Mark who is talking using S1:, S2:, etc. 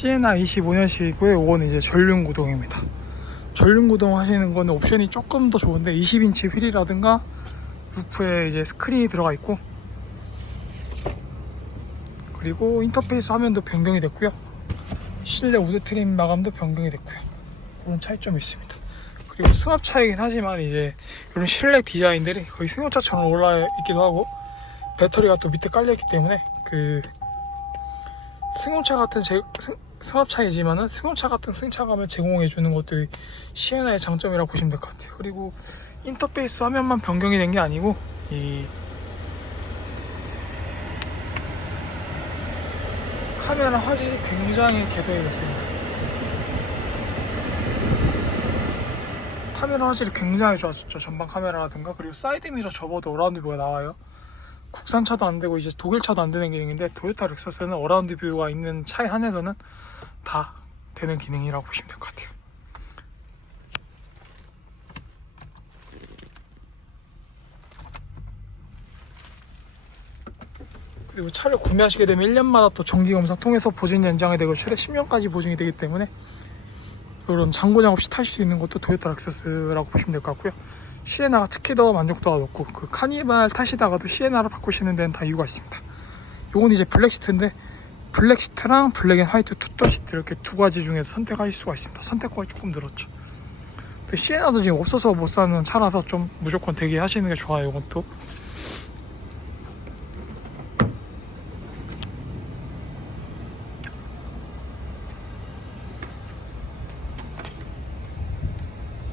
S1: 시에나 25년식이고요. 이거는 이제 전륜 구동입니다. 전륜 구동 하시는 거는 옵션이 조금 더 좋은데 20인치 휠이라든가 루프에 이제 스크린이 들어가 있고 그리고 인터페이스 화면도 변경이 됐고요. 실내 우드 트림 마감도 변경이 됐고요. 그런 차이점이 있습니다. 그리고 승합차이긴 하지만 이제 이런 실내 디자인들이 거의 승용차처럼 올라 있기도 하고 배터리가 또 밑에 깔려 있기 때문에 그 승용차 같은 제, 승, 승합차이지만은 승용차 같은 승차감을 제공해 주는 것도 시에나의 장점이라고 보시면 될 것 같아요. 그리고 인터페이스 화면만 변경이 된 게 아니고 이 카메라 화질이 굉장히 개선해졌습니다. 카메라 화질이 굉장히 좋아졌죠. 전방 카메라라든가 그리고 사이드 미러 접어도 어라운드 뷰가 나와요. 국산 차도 안 되고 이제 독일 차도 안 되는 기능인데 도요타 렉서스는 어라운드 뷰가 있는 차에 한해서는 다 되는 기능이라고 보시면 될 것 같아요. 그리고 차를 구매하시게 되면 1년마다 또 정기검사 통해서 보증 연장이 되고 최대 10년까지 보증이 되기 때문에 이런 장고장 없이 탈 수 있는 것도 도요타 렉서스라고 보시면 될 것 같고요. 시에나가 특히 더 만족도가 높고 그 카니발 타시다가도 시에나를 바꾸시는 데는 다 이유가 있습니다. 요건 이제 블랙 시트인데 블랙 시트랑 블랙 앤 화이트 투터 시트 이렇게 두 가지 중에서 선택하실 수가 있습니다. 선택권이 조금 늘었죠. 근데 시에나도 지금 없어서 못 사는 차라서 좀 무조건 대기하시는 게 좋아요. 이건 또